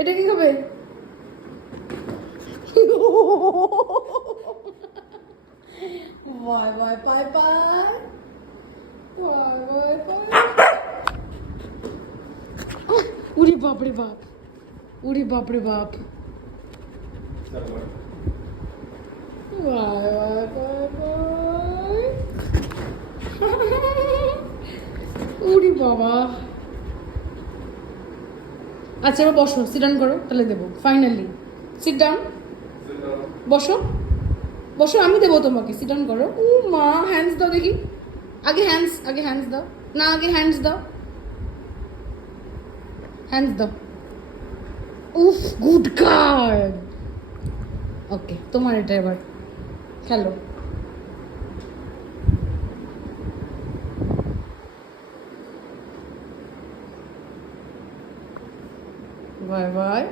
এটা কি খাবে? Bye bye bye bye bye bye bye. উরি বাপ রে বাপ, উরি বাপ রে বাপ। Bye bye bye bye. উরি বাবা। আচ্ছা এবার বসো, সিট ডাউন করো, তাহলে দেবো ফাইনালি। সিট ডাউন, বসো বসো, আমি দেবো তোমাকে। সিট ডাউন করো। ও মা, হ্যান্ডস দাও দেখি। আগে হ্যান্ডস দাও না, আগে হ্যান্ডস দাও, হ্যান্ডস দাও। উফ, গুড গার্ল। ওকে, তোমার এটা এবার খেলো। Bye bye.